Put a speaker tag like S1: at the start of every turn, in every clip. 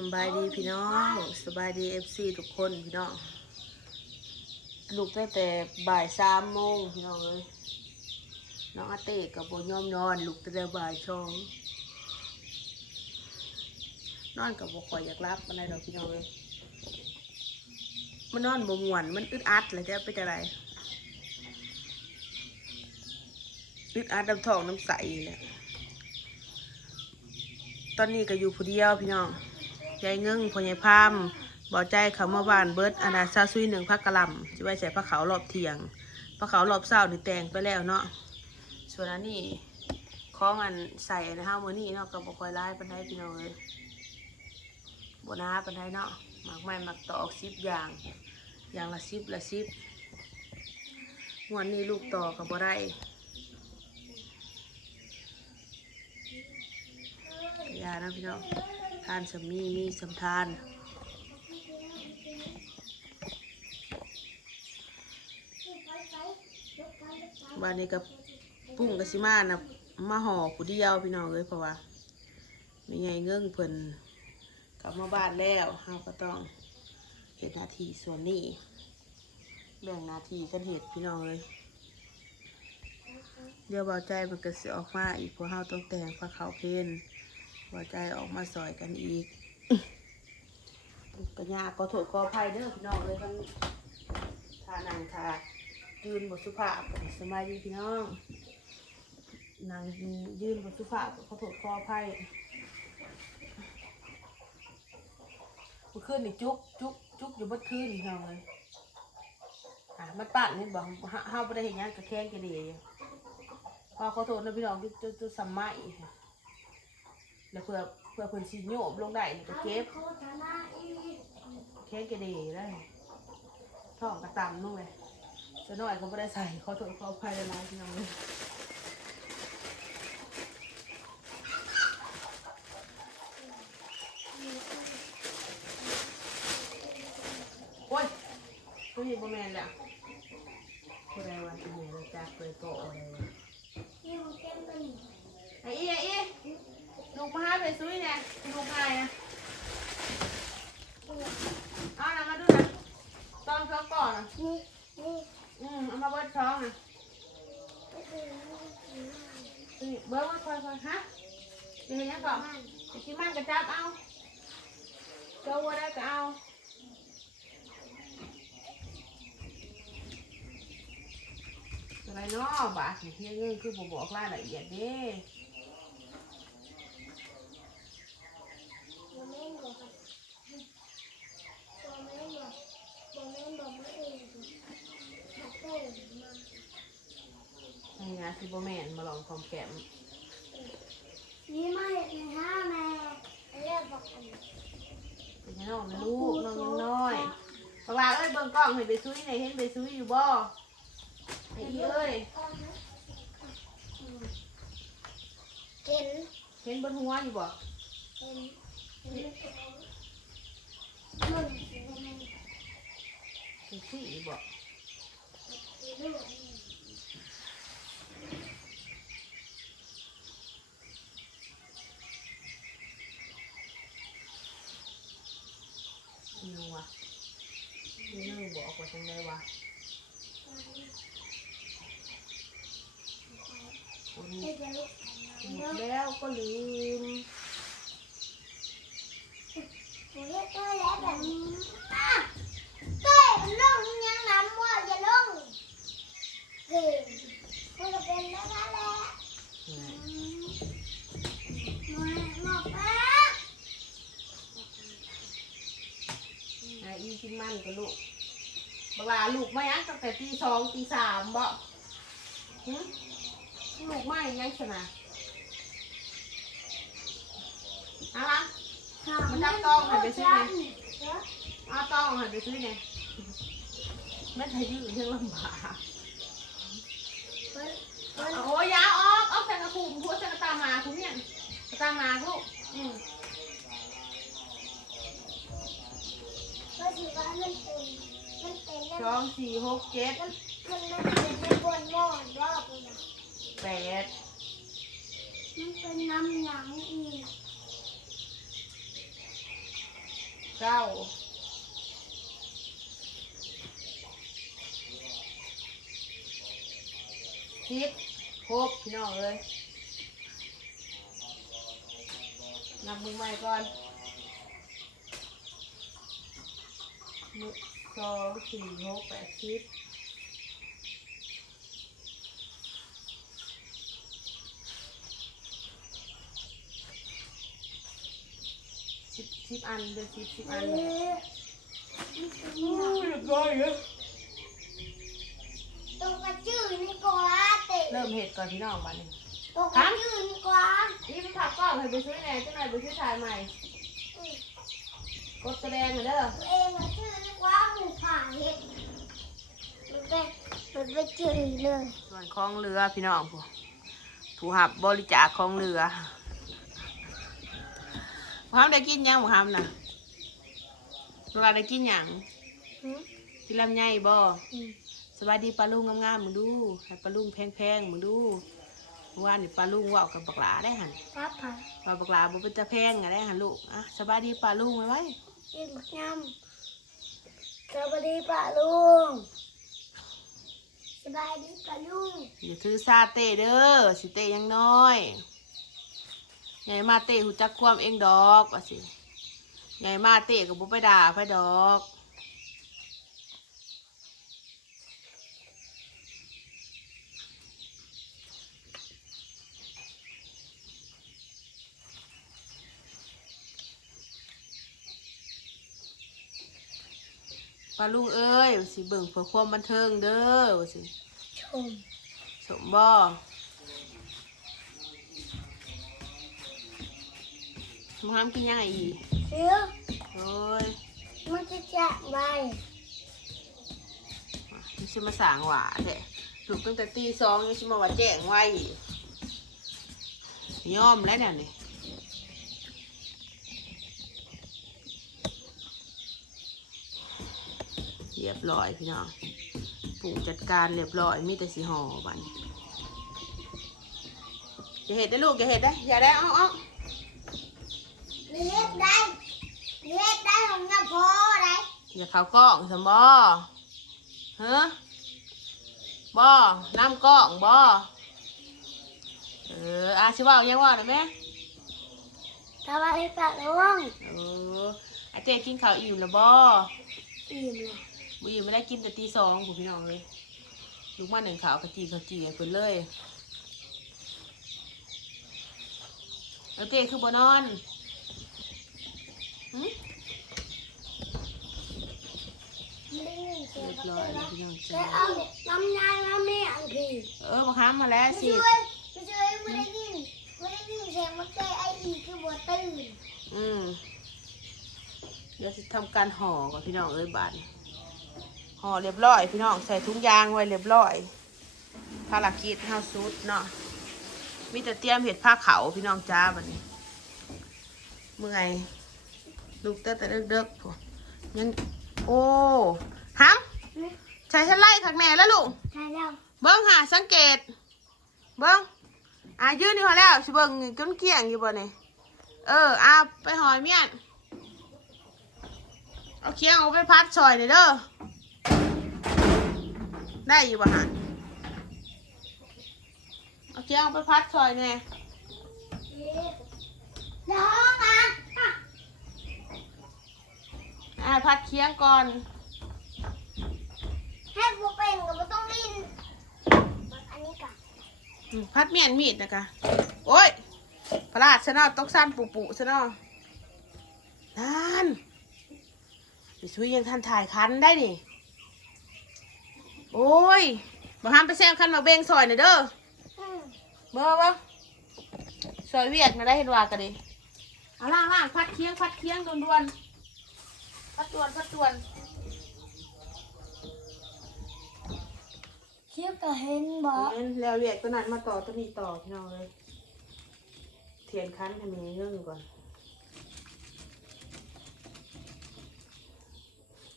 S1: สบายดีพี่น้องสบายดีเอฟซีทุกคนพี่น้องลูกตั้งแต่บ่ายสามโมงพี่น้องเลยน้องอาเต้กับบยอมนอนลูกตั้งแต่บ่ายช่องนอนกับบ่คอยอยากรับอะไรดอกพี่น้องเลยมันนอนบ่มวนมันอึดอัดเลยจะไปจะไรอึดอัดน้ำทองน้ำใสแหละตอนนี้ก็อยู่ผู้เดียวพี่น้อง ยายเงิงพ่อใหญ่พามบ่ใจเขามาบ้านเบิร์ดอนาซาซุยหนึ่งพักกะลำจะไว้ใส่ผ้าขารอบเทียงผ้าขารอบเศร้านี่แตงไปแล้วเนาะส่วนอันนี้องอันใส่นะฮะมื้อนี้เนาะก็บ่ค่อยร้ายปานใดพี่น้องเอ้ยบ่นาปานใดเนาะหมากไม้หมากตอก10อย่างอย่างละ10ละ10งวดนี้ลูกต่อก็บ่ได้ยานะพี่น้อง ทานสามีมีสำทานบ้านนี้กับปุ้งกับสิมานะมาห่อผู้เดียวพี่น้องเลยเพราะว่าไม่ไงเงื่งเพิ่นกลับมาบ้านแล้วเฮาก็ต้องเห็ดนาทีส่วนนี้แบ่งนาทีกันเห็ดพี่น้องเลยเดี๋ยวเบาใจมันก็สิออกมาอีกเพราะเฮาต้องแต่งผ้าขาเพน เบาใจออกมาสอยกันอีกก็ยาก็โถดขอภัยเด้อพี่น้องเลยทั้งทานังทายืนบทสุภาพสบายดีพี่น้อง นางยืนบทสุภาพขอโทษขออภัยเมื่อคืนนี่จุกจุกจุกอยู่บัดคืนพี่น้องเลยอะมันปั่นนี่บอกห้าห้าไม่ได้เห็นยังกระแข้งกระเดียอยู่พอขอโทษนะพี่น้องจุจุจุสัมมาอีก แล้วเพื่อเพื่อเพิ่นสิโยบลงได้นี่ก็เก็บแค่กระเดยได้ท้องกระตำนู่นเลยจะน้อยก็ไม่ได้ใส่ขอโทษขออภัยเลยนะพี่น้องเลยโอ้ยตัวนี้บ่แมนแล้วผู้ใดวันที่เหนื่อยเราจากเปิดโตะอะไรวะไอ้อีไอ้อีลูกมาหาไปซุยเนี่ยลูกหายนะ เอานะมาดูนะตอนเขาก่อนนะอืมเอามาเบิดท้องนะนี่เบิดมาคอยคอยฮะ จะเห็นยังก่อนจะกินมันกระจับเอาเจ้าวัวได้ก็เอาอะไรเนาะบาทเที่ยงเงินคือบอกบอกรายละเอียดเด้นี่นะซิโบแมนมาลองความแก้ม
S2: นี่ไม่ในห้าแม่เรียกบอกกัน
S1: เป็นไงน้องนะลูกน้องยังน้อยปลาเอ้ยเบิ่งกล้องเห็นไปซุยไหนเห็นไปซุยอยู่บ่ไอ้อีเอ้ย
S2: เห็น
S1: เห็นบนหัวอยู่บ่
S2: เห็นเห็นมันสิว่ามัน
S1: เห็นซี่อยู่บ่ นี่นึงวะนี่นึงบอกว่าจังไดวะโอ้ย
S2: เห็น
S1: หมดแล้วก็ลืม
S2: ผมเรียกเต้ยแล้วแบบนี้อะเต้ยมันลงยังน้ำว่าจะลงเฮ้ยมันจะเป็นแล้วนั่นแหละมาหมอกป้า
S1: ไอ้อีกิ นมันกับลูกบักหลาลูกไม่ยังตั้งแต่ตีสองตีสามบ่หึลูกไม่ยังชนะเอาละมันจับต้องหันไปซื้อไงเอาต้องหันไปซื้อไงแม่ไทยยืดยังลำบากโอ้ยยาวออกออกจากกระคุมพูดจากกระตามมาคุณเนี่ยกระตามมาลูกอืม
S2: ก็ถือว่ามันเป็นมันเป็น
S1: สองสี่หกเจ็ด
S2: มันมันมันเป็นบนหม้อรอบเลยนะ
S1: แปด
S2: มันเป็นน้ำหนังอีก
S1: เก้าสิบครบพี่น้องเลยนับมือใหม่ก่อนหนึ่ง สองสี่หกแปดสิบสิบสิบอันเดือนสิบสิบอันเลย
S2: เรียบร้อยเลยตรงกระจืดนี่กว่าเตะ
S1: เริ่มเห็ดก่อนพี่น้องบ้านนี้
S2: ตรงกระจืดนี่กว่า
S1: นี่มันผักกล้องให้ไปซื้อแหน่จังไหนไปซื้อถ่ายใหม่กดกระแดงเหมือนเด้อ
S2: เห็ดมันไปมันไปจืดเลย
S1: ส่วนของเรือพี่น้องผู้ผู้หับบริจาคของเรือผู้หับได้กินยังผู้หับน่ะเวลาได้กินหยัง
S2: หืม
S1: กินลำไยบ่
S2: อืม
S1: สวัสดีปลาลุงงามๆมึงดูให้ปลาลุงแพงๆมึงดูเมื่อวานนี่ปลาลุงเว่ากับบักหลาได้หัน
S2: ปั๊บผ่า
S1: ว่าบักหลาบ่เป็นตาแพงอะได้หันลูกอะสบายดีปลาลุงไว้ไว้
S2: กินบักยำ สวัสดีป้าลุงสบายดีป้าลุง
S1: อย่าถือซาเตเด้อสิเตยังน้อยใหญ่มาเต้หูจักความเองดอกว่าสิใหญ่มาเต้ก็บ่ไปด่าไปดอก ปลาลุงเอ้ยว่าสิเบิ่งเพื่อความบันเทิงเด้อว่าสิ
S2: ชม
S1: สมบ่มึงห้ามกินยังไงอีก
S2: เสือ
S1: โอ้ย
S2: มันจะจะไป
S1: นี่ชิมาสางหวาเด้ลูกตั้งแต่ตีสองยังชิมาว่าแจ้งไว้ ยอมแล้วเนี่ยนี่ เรียบร้อยพี่น้องปู่จัดการเรียบร้อยมีแต่สีห่อบัดนอย่าเห็ดได้ลูกอย่าเห็ดได้อย่าได้เอาเอา
S2: เลี้ยงได้เลี้ยงได้ของน้าพ่อได้
S1: อย่าเขากล้องสมบ่ฮะบ่น้ำกล้องบ่เอออาชิเว่ายังว่าหน่อยไหม
S2: สวัสดีป้าลุง
S1: เอออาเจกินข้าวอิ่มแล้วบ่
S2: อิ่มเลย
S1: บ่อิ่มไม่ได้กินแต่ตีสองผมพี่น้องเลยลูกมาหนึ่งข้าวกะจีกะจีให้เพิ่นเลยแล้วเจคือบ่นอนหึ
S2: ไม่ได้ยินเสีย
S1: เรี
S2: ง
S1: ยบร้อยแล้วพี่น้อง
S2: แก
S1: จ้า
S2: เอาน้ำยามาไม่อังพี
S1: เออมาค้ามาแล้ว
S2: ไม่
S1: สิ
S2: ช่วยไม่ช่วยไม่ได้ยินไม่ได้ยินเสียงมันแกไออีคือบัวตื่น
S1: อืมเดี๋ยวจะทำการห่อก่อนพี่น้องเอ้ยบาดนี้ ห่อเรียบร้อย พี่น้องใส่ถุงยางไว้เรียบร้อย ภารกิจเฮาสุดเนาะมีแต่เตรียมเห็ดผ้าเขาวพี่น้องจ้าบัดนี้ เมื่อยลูกเต้แต่เด็กๆพวกยังโอ้ฮัมใช้ฉันไล่ขักแม่แล้วลูก
S2: ใช่แล้ว
S1: เบิ้งหาสังเกต เบิ้งอะยืนอยู่หอแล้วสิเบิ้งจนเกลี้ยงอยู่บ่เนี่ยเอออะไปหอยเมียนเอาเคียงเอาไปพัดซอยหน่อยเด้อ ได้อยู่บ่หันเอาเคียงเอาไปพัดซอยเนี่ย
S2: น้องอะ
S1: อะพัดเคียงก่อน
S2: ให้บัวเป็นกับบัวต้องลินอันนี้ก่อน
S1: อืมพัดเมียนมีดนะกะโอ้ยพลาดซะเนาะตกสั้นปุปุซะเนาะนั่นไปช่วยยังทันถ่ายคันได้นี่ โอ้ยมาห้ามไปแซงคันมาเบงซอยหน่อยเด้อ
S2: อืม
S1: เมื่อวะซอยเวียกนะได้เห็นว่ากันดิเอาล่างล่างพัดเคียงพัดเคียงด่วนด่วนๆพัดด่วนพัดด่วน
S2: เชี่ยวก็เห็นบอก
S1: เห็นแล้วเวียกตัวนั้นมาต่อตัวนี้ต่อพี่น้องเลยเทียนคันทำยังไงเรื่องก่อน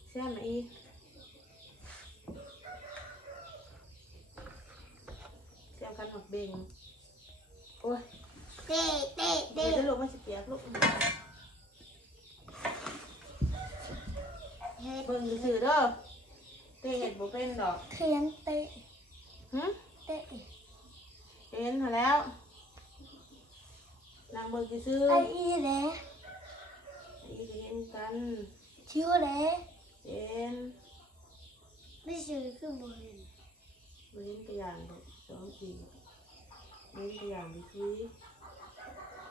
S1: เสียไหมอีเสียคันหมักเบงโอ้ย
S2: เตะเตะ
S1: เดี๋
S2: เตะ
S1: ยวจะลงมาสิเปียกลูก
S2: ฮ็ด
S1: เบิ่งซื่อๆเด้อเตะเห็ดบ่เป็นดอก
S2: เขียนเตะ
S1: หึ
S2: เตะ
S1: เป็นหาแล้วนางเบิ่งซื่อ
S2: ไอ้อีเด้
S1: ๆอีเห็นกัน
S2: ชิวเด้
S1: เป็น
S2: ไม่ซื้อคือบ่เห็น
S1: บ่เห็นตัวอย่างดอก สองสี่เห็นตัวอย่างดีคุย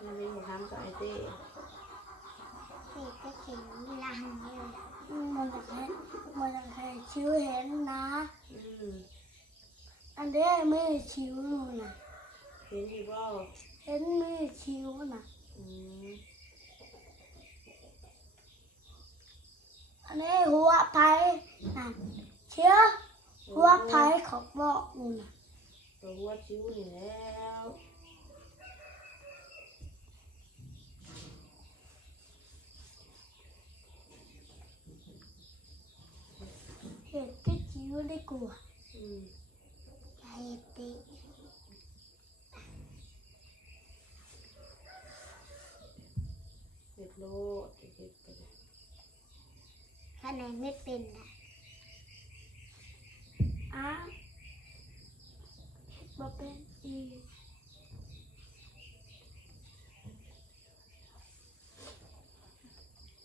S1: ยังเห็นบ่ทำกับไอเต้
S2: เตะก็เขียนลังเลยมันจะแค่มันจะแค่ชิวเห็นนะ
S1: อั
S2: นเด้ไม่ชิวนู่นะ
S1: เห็นอยู่บ่
S2: เห็นไม่ชิวนะ
S1: อั
S2: นนี้หัวไผ่นั่นเชื่อหัวไผ่ของบอกนู่นนะ
S1: ตัวหัวชิวนี่แล้ว
S2: เห็ดก็ชิวได้กลัว
S1: อืม
S2: ใจเตะ
S1: เห็ดโลดเห็ดไปเลย
S2: ข้างในไม่เป็นนะอ้าว บ่เป็นอีก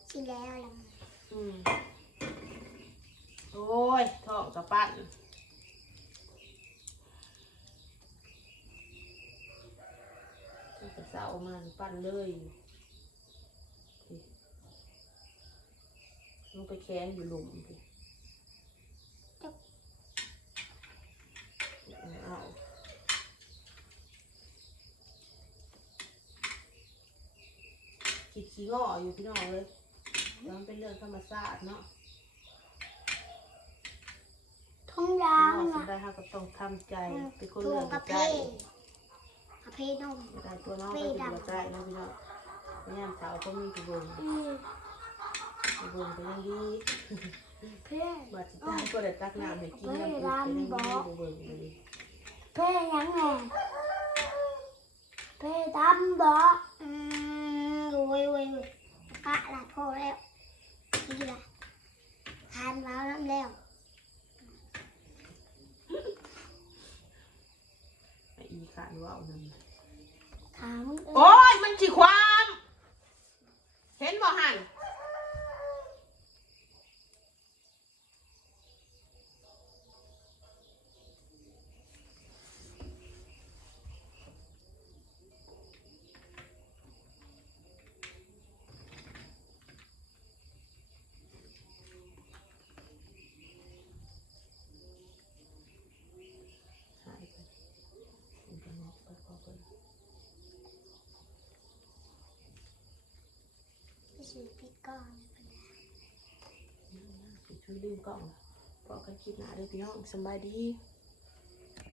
S2: สิแล้วล่ะ
S1: อืมโอ้ยท้องกับปั้นตั้งแต่เช้ามานี่ปั้นเลยลงไปแค้นอยู่หลุมพี่เอาคิดขี้ง้ออยู่พี่น้องเลยแล้วมันเป็นเรื่องธรรมชาติเนาะ
S2: ท้อง
S1: พี่
S2: ยาง
S1: น้อง
S2: อะ
S1: สุดได้ค่ะก็ต้องทำใจเป็นคน
S2: ถู
S1: เรื่อง
S2: กกระเพ
S1: ใจ
S2: กระเพนม
S1: ได้ตัวน้องก็อยู่หัวใจเนาะพี่น้องพยายามสาวก็มีกี่เบิ่ง
S2: อี
S1: กี่เบิ่งก็ยังดี
S2: เพ่
S1: บาดจิตใจก็ได้ตักน้ำให้กินน้ำกินก็ยังดีบ่เบิ่งเลย
S2: เพ่ยังไงเพ่ดำบ่อืมโว้ ยโว้ยโว้ยกะละพอแล้วนี่ละทานว้าวน้ำแล้ว
S1: ไอ้อีขานว่าวนั่น
S2: ถาม
S1: โอ้ยมันสิความ เห็นบ่หันหายไปมันก็งอกไปพอเพิ่น
S2: ไปซื้อพริกก่อน
S1: ช่วย ลืมกล่องพอกันคลิปหน้าเด้อพี่น้องสบายดี